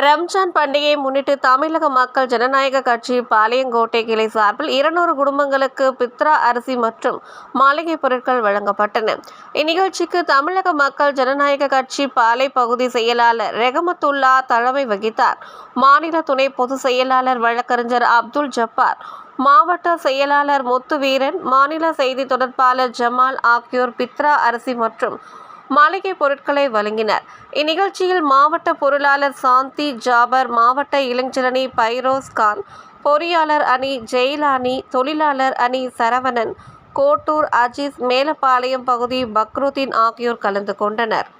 ரம்ஜான் பண்டிகையை முன்னிட்டு தமிழக மக்கள் ஜனநாயக கட்சி பாளையங்கோட்டை கிளை சார்பில் 200 குடும்பங்களுக்கு பித்ரா அரிசி மற்றும் மளிகை பொருட்கள் வழங்கப்பட்டன. இந்நிகழ்ச்சிக்கு தமிழக மக்கள் ஜனநாயக கட்சி பாளை பகுதி செயலாளர் ரெஹமத்துல்லா தலைமை வகித்தார். மாநில துணை பொதுச் செயலாளர் வழக்கறிஞர் அப்துல் ஜப்பார், மாவட்ட செயலாளர் முத்துவீரன், மாநில செய்தி தொடர்பாளர் ஜமால் ஆகியோர் பித்ரா அரிசி மற்றும் மளிகை பொருட்களை வழங்கினர். இந்நிகழ்ச்சியில் மாவட்ட பொருளாளர் சாந்தி ஜாபர், மாவட்ட இளைஞரணி பைரோஸ் கான், பொறியாளர் அணி ஜெயிலானி, தொழிலாளர் அணி சரவணன், கோட்டூர் அஜீஸ், மேலப்பாளையம் பகுதி பக்ருதீன் ஆகியோர் கலந்து கொண்டனர்.